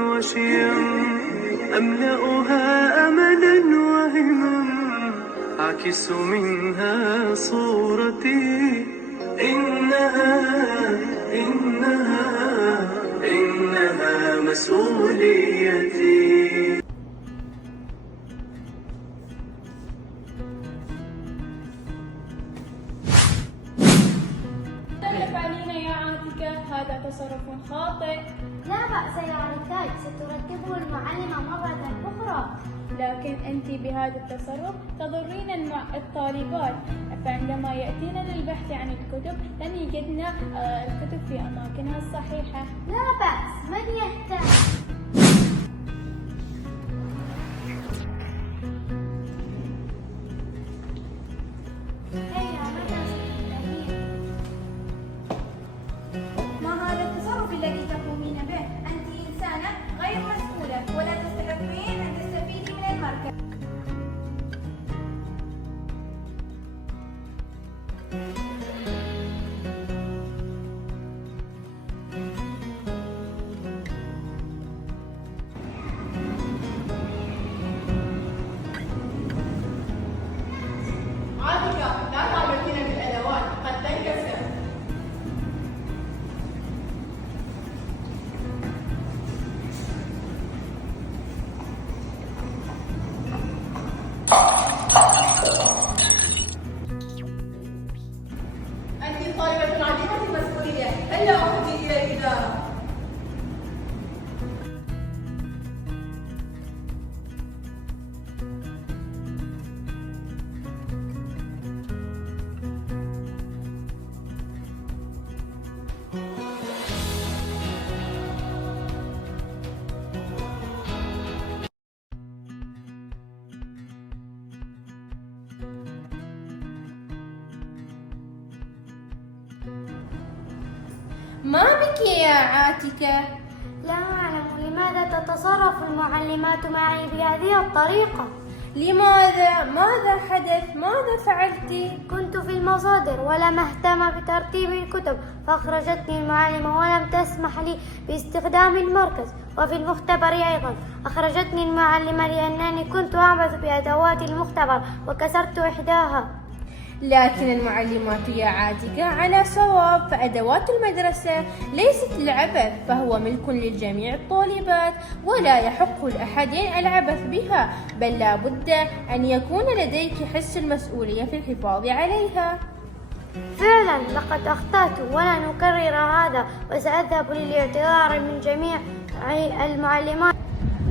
وشيم أملأها أملا وهمم أعكس منها صورتي إنها مسؤوليتي. تفعلين يا عاتكة؟ هذا تصرف خاطئ. لا بأس يا ريتاج، سترتبه المعلمة مرة أخرى. لكن أنت بهذا التصرف تضرين الطالبات، فعندما يأتين للبحث عن الكتب لن يجدن الكتب في أماكنها الصحيحة. لا بأس، من يهتم؟ هيا متى ستنتهين؟ ما هذا التصرف الذي تقومين به؟ أنت إنسانة غير مسؤولة ولا تستحقين أن تستفيدي من المركز. عاتكة، لا تعبثين بالأدوات، قد تنكسر. أنت طالبة عديمة المسؤولية، هلا أخذي إلى الإدارة. ما بك يا عاتكة؟ لا أعلم لماذا تتصرف المعلمات معي بهذه الطريقة. لماذا؟ ماذا حدث؟ ماذا فعلت؟ كنت في المصادر ولم أهتم بترتيب الكتب، فأخرجتني المعلمة ولم تسمح لي باستخدام المركز. وفي المختبر أيضا أخرجتني المعلمة لأنني كنت أعبث بأدوات المختبر وكسرت إحداها. لكن المعلمات يا عاتكة على صواب، فأدوات المدرسة ليست للعبث، فهو ملك للجميع الطالبات، ولا يحق لأحدين العبث بها، بل لا بد أن يكون لديك حس المسؤولية في الحفاظ عليها. فعلا لقد أخطأت، ولن أكرر هذا، وسأذهب للاعتذار من جميع المعلمات.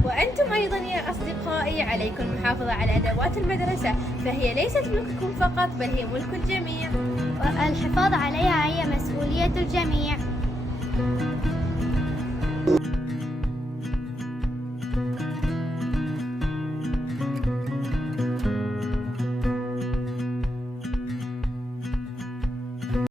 وأنتم أيضا يا أصدقائي عليكم المحافظة على أدوات المدرسة، فهي ليست ملككم فقط بل هي ملك الجميع، والحفاظ عليها هي مسؤولية الجميع.